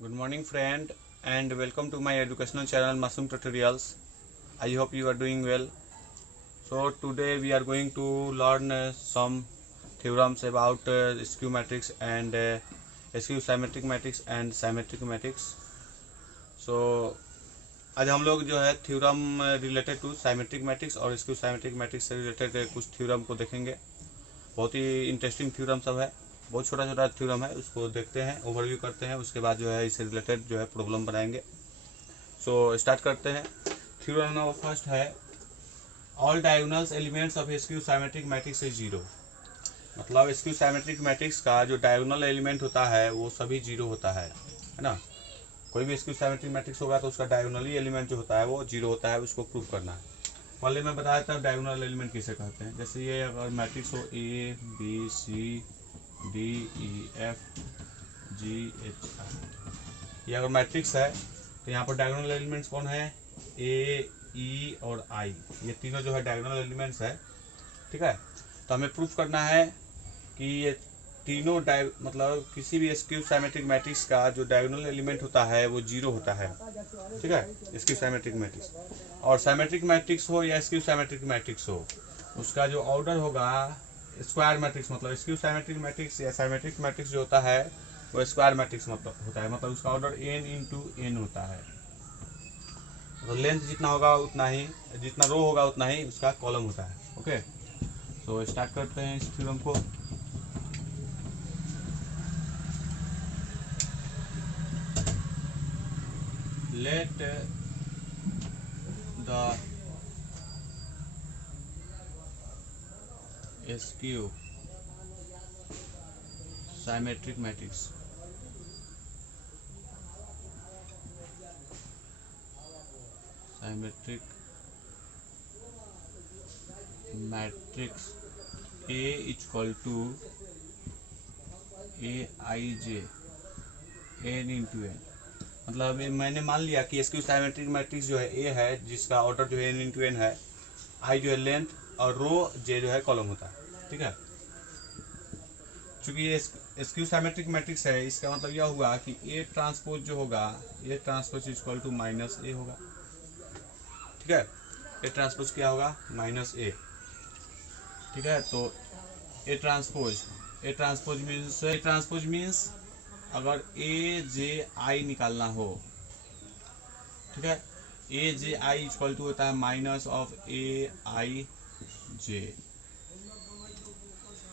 Good morning friend and welcome to my educational channel Mushroom Tutorials. I hope you are doing well. So today we are going to learn some theorems about skew matrix and skew symmetric matrix and symmetric matrix. So आज हम लोग जो है theorem related to symmetric matrix और skew symmetric matrix से related कुछ theorem को देखेंगे। बहुत ही इंटरेस्टिंग थ्योरम सब है, बहुत छोटा छोटा थ्योरम है, उसको देखते हैं, ओवरव्यू करते हैं, उसके बाद जो है इससे रिलेटेड जो है प्रॉब्लम बनाएंगे। सो स्टार्ट करते हैं। थ्योरम नंबर फर्स्ट है all diagonals elements of skew symmetric matrix is zero. मतलब स्क्यू साइमेट्रिक मैट्रिक्स का जो डायगोनल एलिमेंट होता है वो सभी जीरो होता है ना। कोई भी स्क्यू साइमेट्रिक मैट्रिक्स होगा तो उसका डायगोनली एलिमेंट जो होता है वो जीरो होता है, उसको प्रूव करना है। पहले मैं बताया था डायगोनल एलिमेंट किसे कहते हैं। जैसे ये अगर मैट्रिक्स हो A B C D E F G H I, ये अगर मैट्रिक्स है तो यहाँ पर डायगोनल एलिमेंट्स कौन है, ए ई और आई, ये तीनों जो है डायगोनल एलिमेंट्स है। ठीक है, तो हमें प्रूफ करना है कि ये तीनों मतलब किसी भी स्क्यू साइमेट्रिक मैट्रिक्स का जो डायगोनल एलिमेंट होता है वो जीरो होता है। ठीक है, स्क्यू साइमेट्रिक मैट्रिक्स और साइमेट्रिक मैट्रिक्स हो या स्क्यू साइमेट्रिक मैट्रिक्स हो, उसका जो ऑर्डर होगा स्क्वायर मैट्रिक्स, मतलब स्क्यू साइमेट्रिक मैट्रिक्स या साइमेट्रिक मैट्रिक्स जो होता है वो स्क्वायर मैट्रिक्स मतलब होता है, मतलब उसका ऑर्डर n इंटू एन होता है। तो लेंथ जितना होगा उतना ही, जितना रो होगा उतना ही उसका कॉलम होता है। ओके, तो स्टार्ट करते हैं इस थ्योरम को। Let the skew symmetric matrix A is equal to Aij n into n. मतलब मैंने मान लिया कि स्क्यू साइमेट्रिक मैट्रिक्स जो है ए है, जिसका ऑर्डर जो है n इंटू एन है, आई जो है लेंथ और रो जे जो है कॉलम होता है। ठीक है, चूंकि ये स्क्यू साइमेट्रिक मैट्रिक्स है, इसका मतलब यह हुआ कि ए ट्रांसपोज जो होगा, A transpose equal to minus A होगा। ठीक है, ए ट्रांसपोज क्या होगा, माइनस ए। ठीक है, तो ए ट्रांसपोज मीन्स अगर ए जे आई निकालना हो, ठीक है, ए जे आई इक्वल टू होता है माइनस ऑफ ए आई जे।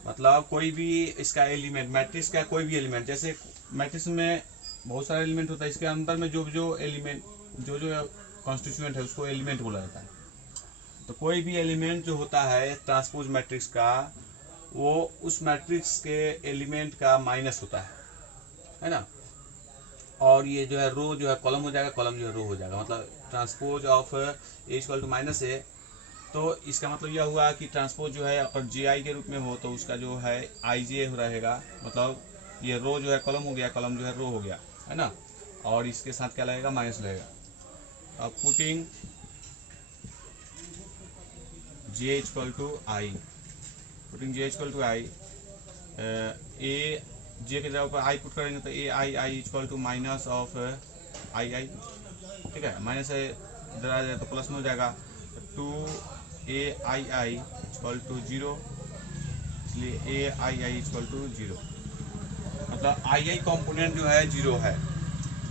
मतलब कोई भी इसका एलिमेंट, मैट्रिक्स का कोई भी एलिमेंट, जैसे मैट्रिक्स में बहुत सारे एलिमेंट होता है, इसके अंदर में जो जो एलिमेंट जो जो कॉन्स्टिट्यूएंट है उसको एलिमेंट बोला जाता है। तो कोई भी एलिमेंट जो होता है ट्रांसपोज मैट्रिक्स का, वो उस मैट्रिक्स के एलिमेंट का माइनस होता है ना। और ये जो है रो जो है कॉलम हो जाएगा, कॉलम जो है रो हो जाएगा। मतलब transpose of A equal to minus A, तो इसका मतलब यह हुआ कि ट्रांसपोज जो है अगर जे आई के रूप में हो तो उसका जो है आई जे रहेगा। मतलब ये रो जो है कॉलम हो गया, कॉलम जो है रो हो गया, है ना। और इसके साथ क्या लगेगा, माइनस लगेगा। अब पुटिंग जे इक्वल टू आई, ए जे के जगह पर आई पुट करेंगे तो ए I I equal to minus of आई आई। ठीक है, माइनस से इधर आ जाए तो प्लस में हो जाएगा, two A I I equal to zero, इसलिए A I I equal to zero. मतलब आई आई कॉम्पोनेंट जो है जीरो है।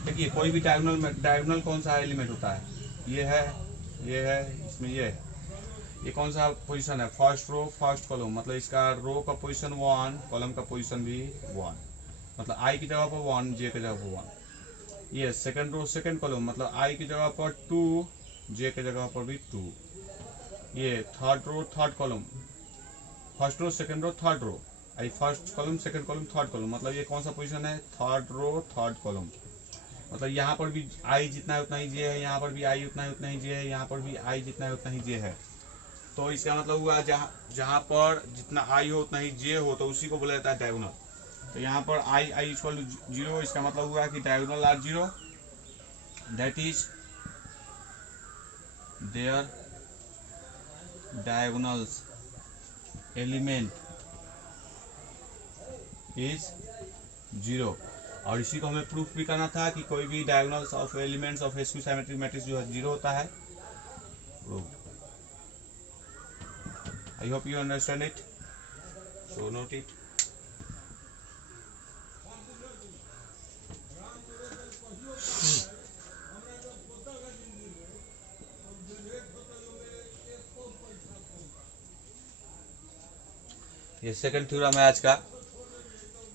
देखिए कोई भी डायगोनल कौन सा एलिमेंट होता है, ये है, इसमें ये है, ये कौन सा पोजीशन है, फर्स्ट रो फर्स्ट कॉलम, मतलब इसका रो का पोजीशन 1, कॉलम का पोजीशन भी 1, मतलब आई की जगह पर 1, जे की जगह पर 1। ये सेकंड रो सेकंड कॉलम, मतलब आई की जगह पर 2, जे की जगह पर भी 2। ये third row third column, first row second row third row, I first column second column third column, मतलब ये कौन सा पोजीशन है, थर्ड रो थर्ड कॉलम। मतलब यहाँ पर भी आई जितना है उतना ही जे है, यहाँ पर भी आई उतना ही जे है, यहाँ पर भी आई जितना है उतना ही जे है। तो इसका मतलब हुआ जहाँ पर जितना आई हो उतना ही जे हो तो उसी को बोला जाता है डायगोनल। तो यहाँ पर I I equal to zero, इसका मतलब हुआ कि diagonal are zero, that is their diagonals element is zero. और इसी को हमें प्रूफ भी करना था कि कोई भी diagonals of elements of skew symmetric matrix जो है 0 होता है। आई hope you understand it, so note it. ये सेकंड थ्योरम है आज का।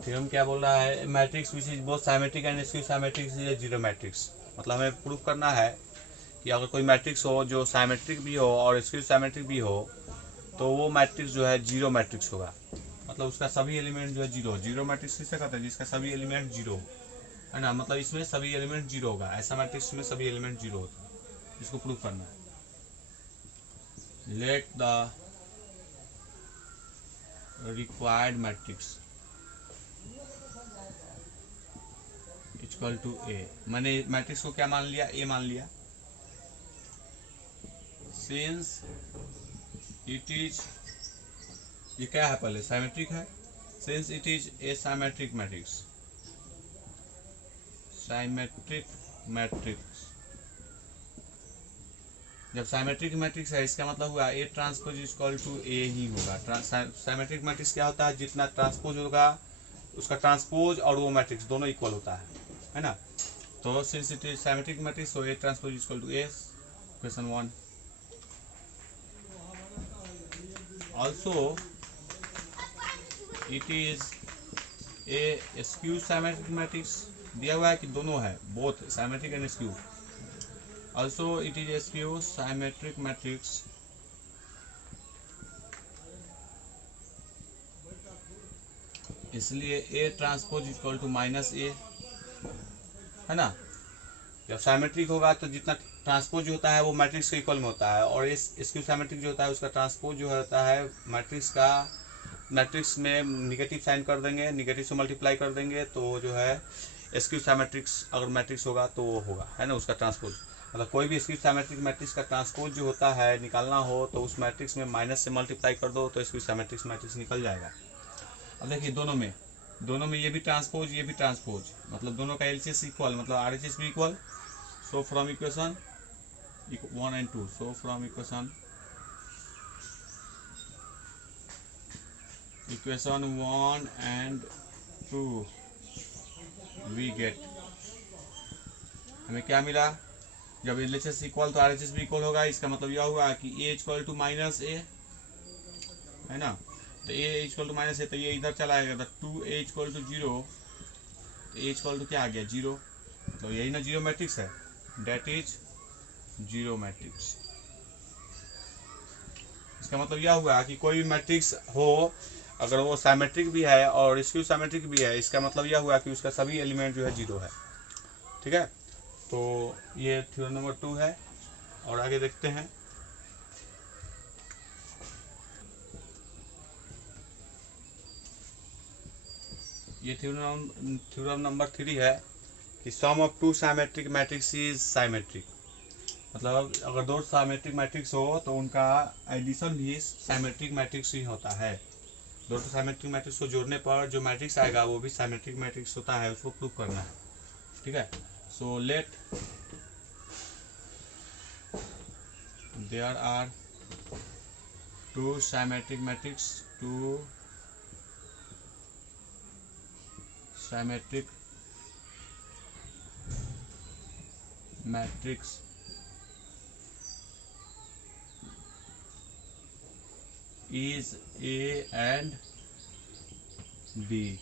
थ्योरम क्या बोल रहा है, matrix which is both symmetric and skew symmetric is zero matrix. मतलब हमें प्रूफ करना है कि अगर कोई मैट्रिक्स हो जो सिमेट्रिक भी हो और स्क्यू सिमेट्रिक भी हो तो वो मैट्रिक्स जो है जीरो मैट्रिक्स होगा। मतलब उसका सभी एलिमेंट जो है जीरो। जीरो मैट्रिक्स किससे कहते हैं, जिसका सभी एलिमेंट जीरो है ना, मतलब इसमें सभी एलिमेंट जीरो होगा, ऐसा मैट्रिक्स में सभी एलिमेंट जीरो होता है। इसको प्रूफ करना है। Let the required matrix equal to A. मैंने मैट्रिक्स को क्या मान लिया, ए मान लिया। सिंस इट इज, ये क्या है पहले, सिमेट्रिक है। Since it is a symmetric matrix, symmetric matrix, जब सिमेट्रिक मैट्रिक्स है इसका मतलब हुआ ए ट्रांसपोज इक्वल टू ए ही होगा। सिमेट्रिक मैट्रिक्स क्या होता है, जितना ट्रांसपोज होगा उसका ट्रांसपोज और वो मैट्रिक्स दोनों इक्वल होता है ना। तो since it is symmetric matrix so A transpose equal to A, question 1। Also it is a skew symmetric matrix, दिया हुआ है कि दोनों है, both symmetric and skew. Also it is a skew symmetric matrix इसलिए A transpose equal to minus A है ना। जब सिमेट्रिक होगा तो जितना ट्रांसपोज होता है वो मैट्रिक्स के इक्वल में होता है, और इस स्क्यू सिमेट्रिक जो होता है उसका ट्रांसपोज जो होता है मैट्रिक्स का, मैट्रिक्स में निगेटिव साइन कर देंगे, निगेटिव से मल्टीप्लाई कर देंगे तो जो है स्क्यू सिमेट्रिक्स अगर मैट्रिक्स होगा तो वो होगा, है ना, उसका ट्रांसपोज। मतलब कोई भी स्क्यू सिमेट्रिक मैट्रिक्स का ट्रांसपोज जो होता है निकालना हो तो उस मैट्रिक्स में माइनस से मल्टीप्लाई कर दो तो स्क्यू सिमेट्रिक मैट्रिक्स निकल जाएगा। अब देखिए दोनों में ये भी ट्रांसपोज ये भी ट्रांसपोज, मतलब दोनों का एलसीएस इक्वल, मतलब आरएचएस भी equal. So from equation 1 and 2, so from equation 1 and 2 we get, हमें क्या मिला, जब एलएचएस इक्वल तो आरएचएस भी इक्वल होगा। इसका मतलब यह हुआ कि A equal to minus A, है ना। तो A equal to minus A, तो ये इधर चला आएगा, तो 2a equal to 0, A equal to क्या आ गया 0। तो यही ना जीरो मैट्रिक्स है, डेट इज जीरो मैट्रिक्स। इसका मतलब यह हुआ कि कोई भी मैट्रिक्स हो अगर वो सिमेट्रिक भी है और स्क्यू सिमेट्रिक भी है, इसका मतलब यह हुआ कि उसका सभी एलिमेंट जो है जीरो है। ठीक है, तो ये थ्योरम नंबर 2 है। और आगे देखते हैं। ये थ्योरम नंबर 3 है कि sum of two symmetric matrix is symmetric. मतलब अगर दो सिमेट्रिक मैट्रिक्स हो तो उनका एडिशन भी सिमेट्रिक मैट्रिक्स ही होता है। दो सिमेट्रिक मैट्रिक्स को जोड़ने पर जो मैट्रिक्स आएगा वो भी सिमेट्रिक मैट्रिक्स होता है, उसको प्रूव करना है। ठीक है, so let there are two symmetric matrix, two symmetric matrix is A and B.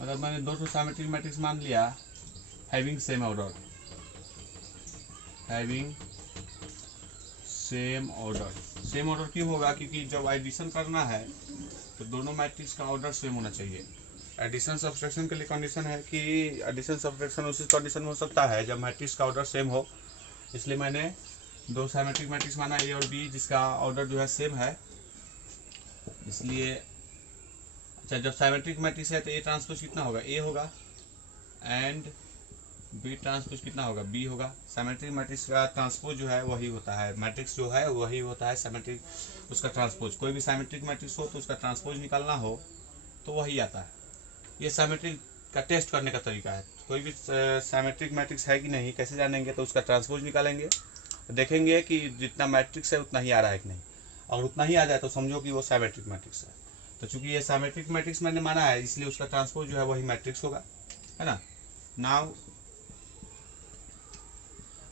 मतलब मैंने दो सिमेट्रिक मैट्रिक्स मान लिया having same order, having same order. Same order क्यों होगा, क्योंकि जब एडिशन करना है तो दोनों मैट्रिक्स का ऑर्डर सेम होना चाहिए। एडिशन सब्सट्रैक्शन के लिए कंडीशन है कि एडिशन सब्सट्रैक्शन उसी कंडीशन में हो सकता है जब मैट्रिक्स का ऑर्डर सेम हो। इसलिए मैंने दो सिमेट्रिक मैट्रिक्स माना ए और बी जिसका ऑर्डर जो है सेम है। इसलिए अच्छा, जब सिमेट्रिक मैट्रिक्स है तो ए ट्रांसपोज कितना होगा, ए होगा, एंड बी ट्रांसपोज कितना होगा, बी होगा। सिमेट्रिक मैट्रिक्स का ट्रांसपोज जो है वही होता है, मैट्रिक्स जो है वही होता है सिमेट्रिक, उसका ट्रांसपोज। कोई भी सिमेट्रिक मैट्रिक्स हो तो उसका ट्रांसपोज निकालना हो तो वही आता है। ये सिमेट्रिक का टेस्ट करने का तरीका है। कोई भी साइमेट्रिक मैट्रिक्स है कि नहीं कैसे जानेंगे, तो उसका ट्रांसपोज निकालेंगे, देखेंगे कि जितना मैट्रिक्स है उतना ही आ रहा है कि नहीं। अगर उतना ही आ जाए तो समझो कि वो साइमेट्रिक मैट्रिक्स है। तो चूंकि ये साइमेट्रिक मैट्रिक्स मैंने माना है, इसलिए उसका ट्रांसपोज जो है वही मैट्रिक्स होगा, है ना। नाउ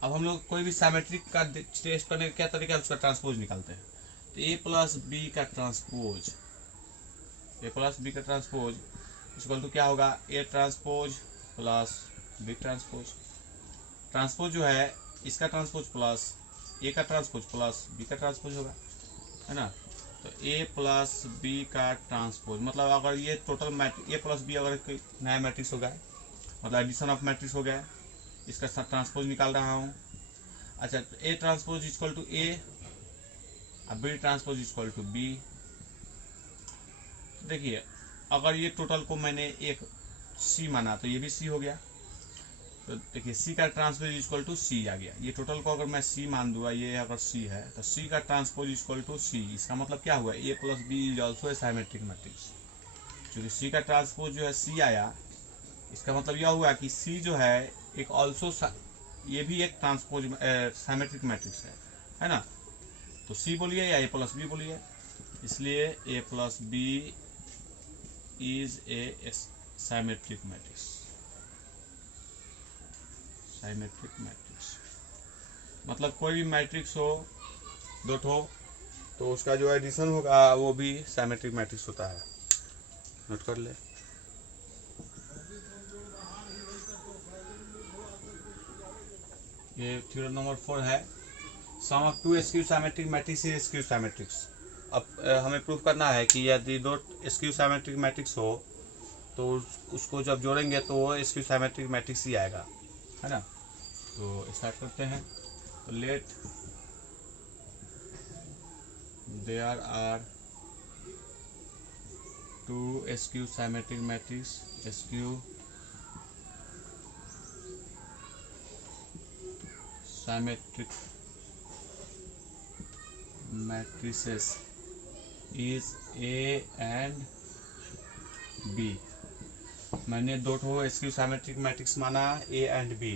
अब हम लोग कोई भी साइमेट्रिक का टेस्ट करने का क्या तरीका है, उसका ट्रांसपोज निकालते हैं। तो ए प्लस बी का ट्रांसपोज, ए प्लस बी का ट्रांसपोज इक्वल टू क्या होगा, A transpose plus B transpose. Transpose जो है इसका ट्रांसपोज प्लस ए का ट्रांसपोज प्लस बी का ट्रांसपोज होगा, है ना। तो ए प्लस बी का ट्रांसपोज मतलब अगर ये total matrix A plus B अगर नया मैट्रिक्स हो गया, मतलब एडिशन ऑफ मैट्रिक्स हो गया, इसका ट्रांसपोज निकाल रहा हूँ। अच्छा, तो A transpose equal to A और B transpose equal to B. देखिए अगर ये टोटल को मैंने एक सी माना तो ये भी सी हो गया, तो देखिए सी का ट्रांसपोज इक्वल टू सी आ गया। ये टोटल को अगर मैं सी मान दूंगा, ये अगर सी है तो सी का ट्रांसपोज इक्वल टू सी। इसका मतलब क्या हुआ, A plus B is also a symmetric matrix. क्योंकि सी का ट्रांसपोज जो है सी आया, इसका मतलब यह हुआ कि सी जो है एक ऑल्सो ये भी एक ट्रांसपोज साइमेट्रिक मैट्रिक्स है ना। तो सी बोलिए या ए प्लस बी बोलिए, इसलिए A plus B is a symmetric matrix. Symmetric matrix मतलब कोई भी मैट्रिक्स हो दो ठो, तो उसका जो एडिशन होगा वो भी साइमेट्रिक मैट्रिक्स होता है। नोट कर ले। ये थ्योरम नंबर 4 है, sum of two skew symmetric matrix is skew symmetrics. अब हमें प्रूफ करना है कि यदि दो स्क्यू साइमेट्रिक मैट्रिक्स हो तो उसको जब जोड़ेंगे तो वो स्क्यू साइमेट्रिक मैट्रिक्स ही आएगा, है ना। तो स्टार्ट करते हैं। तो let there are two skew symmetric matrix, skew symmetric matrices is A and B. मैंने दो ठो स्क्यू साइमेट्रिक मैट्रिक्स माना, ए एंड बी।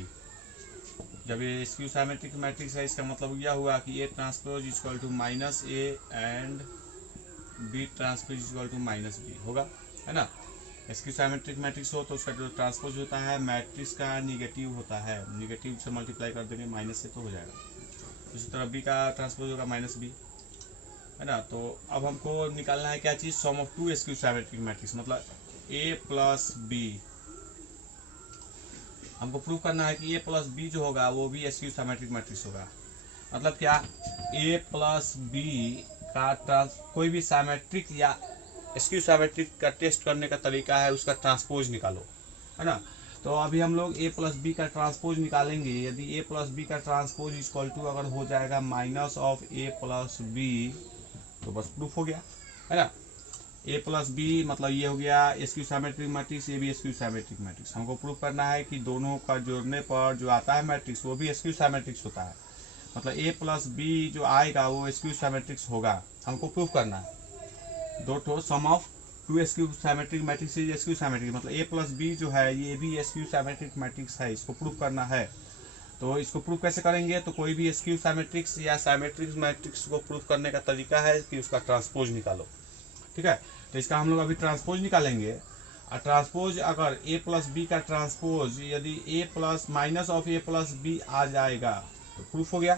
जब ये स्क्यू साइमेट्रिक मैट्रिक्स है, इसका मतलब यह हुआ कि A transpose equal to minus A and B transpose equal to minus B होगा, है ना। स्क्यू साइमेट्रिक मैट्रिक्स हो तो उसका जो ट्रांसपोज होता है मैट्रिक्स का निगेटिव होता है, निगेटिव से मल्टीप्लाई कर देंगे माइनस से तो हो जाएगा। इसी तरह बी का ट्रांसपोज होगा माइनस बी, है ना। तो अब हमको निकालना है क्या चीज़, sum of two skew symmetric matrix, मतलब ए प्लस बी। हमको प्रूव करना है कि ए प्लस बी जो होगा वो भी स्क्यू साइमेट्रिक मैट्रिक्स होगा। मतलब क्या, ए प्लस बी का कोई भी साइमेट्रिक या स्क्यू साइमेट्रिक का टेस्ट करने का तरीका है उसका ट्रांसपोज निकालो, है ना। तो अभी हम लोग ए प्लस बी का ट्रांसपोज निकालेंगे। यदि ए प्लस बी का ट्रांसपोज इक्वल टू अगर हो जाएगा minus of A plus B तो बस प्रूफ हो गया, है ना। ए प्लस बी मतलब ये हो गया स्क्यू साइमेट्रिक मैट्रिक्स, ये भी स्क्यू साइमेट्रिक मैट्रिक्स। हमको प्रूफ करना है कि दोनों का जोड़ने पर जो आता है मैट्रिक्स वो भी स्क्यू साइमेट्रिक्स होता है। मतलब ए प्लस बी जो आएगा वो स्क्यू साइमेट्रिक्स होगा, हमको प्रूफ करना है। दो ठो sum of two skew symmetric matrix is skew symmetric, मतलब ए प्लस बी जो है ये भी स्क्यू साइमेट्रिक मैट्रिक्स है, इसको प्रूफ करना है। तो इसको प्रूफ कैसे करेंगे, तो कोई भी स्क्यू साइमेट्रिक्स या साइमेट्रिक मैट्रिक्स को प्रूफ करने का तरीका है कि उसका ट्रांसपोज निकालो, ठीक है। तो इसका हम लोग अभी ट्रांसपोज निकालेंगे। और ट्रांसपोज अगर ए प्लस बी का ट्रांसपोज यदि A plus minus of A plus B आ जाएगा तो प्रूफ हो गया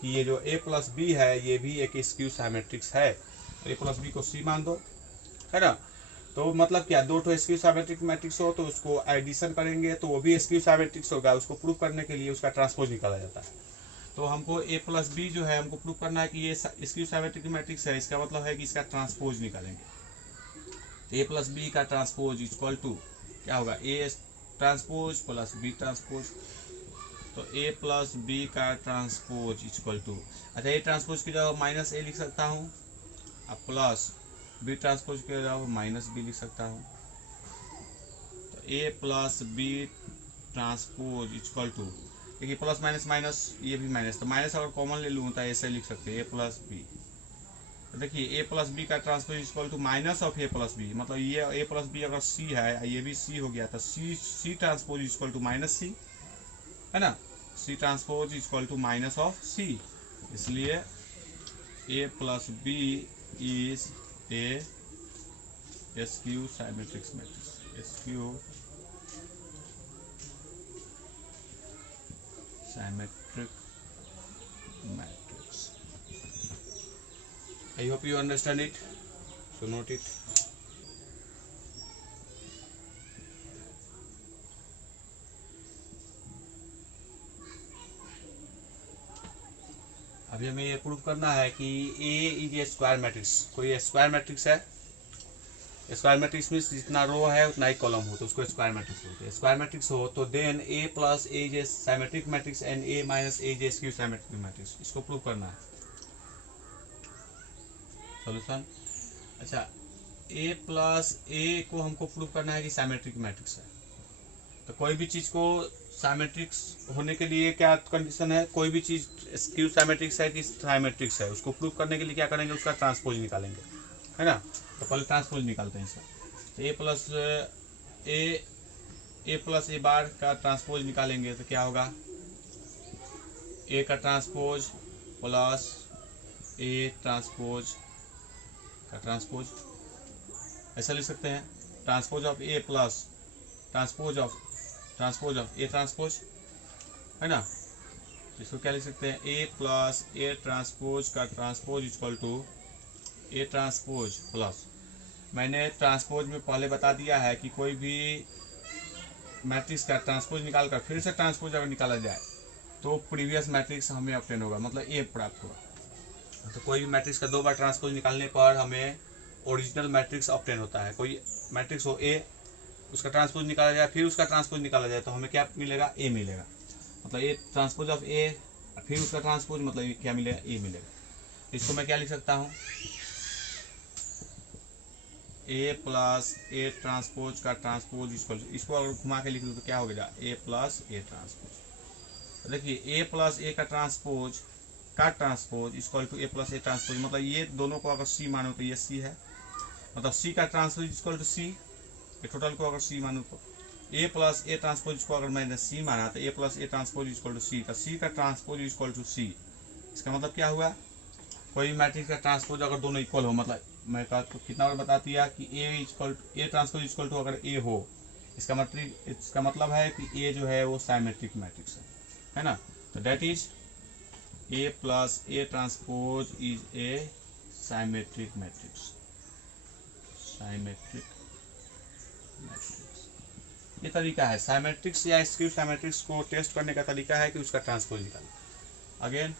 कि ये जो ए प्लस बी है ये भी एक स्क्यू साइमेट्रिक्स है। तो ए प्लस बी को सी मान दो, है ना। तो मतलब क्या, दो ठो स्क्यू साइमेट्रिक मैट्रिक्स हो तो उसको एडिशन करेंगे तो वो भी स्क्यू साइमेट्रिक्स होगा। उसको प्रूफ करने के लिए उसका ट्रांसपोज निकाला जाता है। तो हमको ए प्लस बी जो है हमको प्रूफ करना है कि ये स्क्यू साइमेट्रिक मैट्रिक्स है, इसका मतलब है कि इसका ट्रांसपोज निकालेंगे। तो ए प्लस बी का ट्रांसपोज इक्वल टू क्या होगा, A transpose plus B transpose. तो ए प्लस बी का ट्रांसपोज इक्वल टू, अच्छा ए ट्रांसपोज की जगह माइनस ए लिख सकता हूँ और प्लस बी ट्रांसपोज की जगह माइनस बी लिख सकता हूँ। तो A plus B transpose equal to, देखिए प्लस माइनस माइनस, ये भी माइनस, तो माइनस अगर कॉमन ले लूँ तो ऐसे लिख सकते हैं ए प्लस बी, तो देखिए ए प्लस बी का transpose equal to minus of A plus B, मतलब ये ए प्लस बी अगर सी है, ये भी सी हो गया, तो C transpose equal to minus C, है ना। C transpose equal to minus of C, इसलिए A plus B is a skew symmetric matrix, skew symmetric matrix. I hope you understand it, so note it. अभी हमें ये prove करना है कि A is a square matrix. कोई square matrix है, square matrix में जितना रो है उतना ही कॉलम हो तो उसको स्क्वायर मैट्रिक्स बोलते हैं। स्क्वायर मैट्रिक्स हो तो then A plus A is a symmetric matrix and A minus A is a skew symmetric matrix. इसको प्रूव करना है। सॉल्यूशन, अच्छा A प्लस ए को हमको प्रूव करना है कि सिमेट्रिक मैट्रिक्स है। तो कोई भी चीज़ को सिमेट्रिक्स होने के लिए क्या कंडीशन है, कोई भी चीज़ स्क्यू सिमेट्रिक्स है कि सिमेट्रिक्स है, उसको प्रूव करने के लिए क्या करेंगे, उसका ट्रांसपोज निकालेंगे, है ना। तो पहले ट्रांसपोज निकालते हैं इसका। तो ए प्लस ए बार का ट्रांसपोज निकालेंगे तो क्या होगा, ए का ट्रांसपोज प्लस ए ट्रांसपोज का ट्रांसपोज, ऐसा लिख सकते हैं। Transpose of A plus transpose of A transpose, है ना। इसको क्या लिख सकते हैं, ए प्लस ए ट्रांसपोज का transpose equal to A transpose plus, मैंने ट्रांसपोज में पहले बता दिया है कि कोई भी मैट्रिक्स का ट्रांसपोज निकाल कर फिर से ट्रांसपोज अगर निकाला जाए तो प्रीवियस मैट्रिक्स हमें ऑब्टेन होगा, मतलब ए प्राप्त होगा। तो कोई भी मैट्रिक्स का दो बार ट्रांसपोज निकालने पर हमें ओरिजिनल मैट्रिक्स ऑब्टेन होता है। कोई मैट्रिक्स हो ए, उसका ट्रांसपोज निकाला जाए फिर उसका ट्रांसपोज निकाला जाए तो हमें क्या मिलेगा, ए मिलेगा। मतलब ए ट्रांसपोज ऑफ ए फिर उसका ट्रांसपोज, मतलब क्या मिलेगा, ए मिलेगा। इसको मैं क्या लिख सकता हूँ, ए प्लस ए ट्रांसपोज का ट्रांसपोज इक्वल, इसको अगर घुमा के लिख दूँ तो क्या हो गया, ए प्लस ए ट्रांसपोज। देखिए ए प्लस ए का transpose equal to A plus A transpose, मतलब ये दोनों को अगर सी मानो तो ये सी है, मतलब सी का ट्रांसपोज इक्वल टू सी, ये टोटल को अगर सी मानो तो ए प्लस ए ट्रांसपोज को अगर मैंने सी माना तो A plus A transpose equal to C, तो सी का ट्रांसपोज इक्वल टू सी। इसका मतलब क्या हुआ, कोई भी मैट्रिक्स का ट्रांसपोज अगर दोनों इक्वल हो, मतलब मैं कितना बार बता दिया कि ए ट्रांसपोज इक्वल टू अगर ए हो, इसका मतलब है कि ए जो है वो सिमेट्रिक मैट्रिक्स है ना। तो that is A plus A transpose is a symmetric matrix, symmetric matrix. ये तरीका है सिमेट्रिक्स या स्क्यू सिमेट्रिक्स को टेस्ट करने का तरीका है कि उसका ट्रांसपोज निकालना। अगेन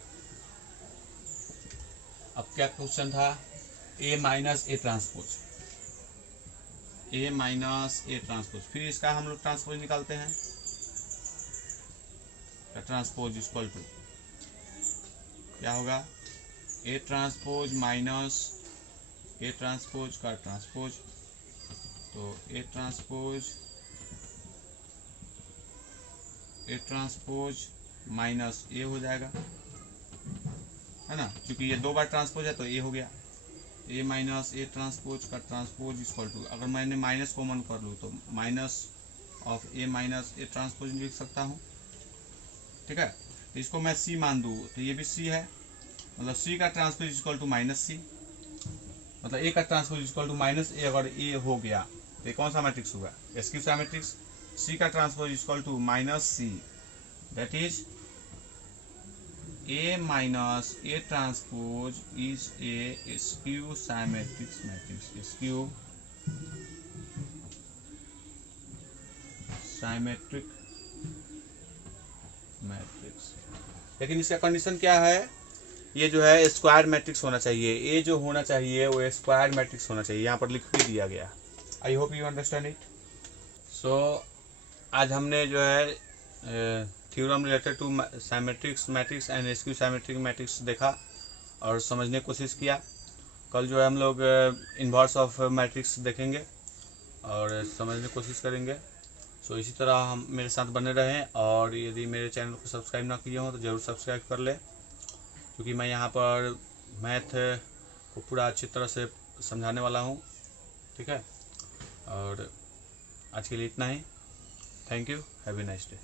अब क्या क्वेश्चन था, A minus A transpose, A minus A transpose, फिर इसका हम लोग ट्रांसपोज निकालते हैं। ट्रांसपोज इक्वल टू क्या होगा, A transpose minus A transpose का ट्रांसपोज, तो ए ट्रांसपोज माइनस ए हो जाएगा, है ना, क्योंकि ये दो बार ट्रांसपोज है तो ए हो गया। ए माइनस ए ट्रांसपोज का ट्रांसपोज इक्वल टू, अगर मैंने माइनस कॉमन कर लूँ तो minus of A minus A transpose लिख सकता हूँ, ठीक है। तो इसको मैं सी मान दूँ तो ये भी सी है, मतलब सी का ट्रांसपोज इक्वल टू माइनस सी, मतलब ए का ट्रांसपोज इक्वल टू माइनस ए अगर ए हो गया तो ये कौन सा मैट्रिक्स होगा, स्क्यू सिमेट्रिक्स। सी का transpose equal to minus C, that is A minus A transpose is a skew symmetric matrix, skew symmetric matrix. लेकिन इसका कंडीशन क्या है, ये जो है स्क्वायर मैट्रिक्स होना चाहिए, ये जो होना चाहिए वो स्क्वायर मैट्रिक्स होना चाहिए, यहाँ पर लिख भी दिया गया। I hope you understand it. So आज हमने जो है theorem related to symmetrics matrix and skew symmetric matrix देखा और समझने की कोशिश किया। कल जो है हम लोग इन्वर्स ऑफ मैट्रिक्स देखेंगे और समझने की कोशिश करेंगे। सो इसी तरह हम मेरे साथ बने रहें, और यदि मेरे चैनल को सब्सक्राइब ना किए हो तो ज़रूर सब्सक्राइब कर लें, क्योंकि मैं यहाँ पर मैथ वो पूरा अच्छी तरह से समझाने वाला हूँ, ठीक है। और आज के लिए इतना ही। Thank you, have a nice day.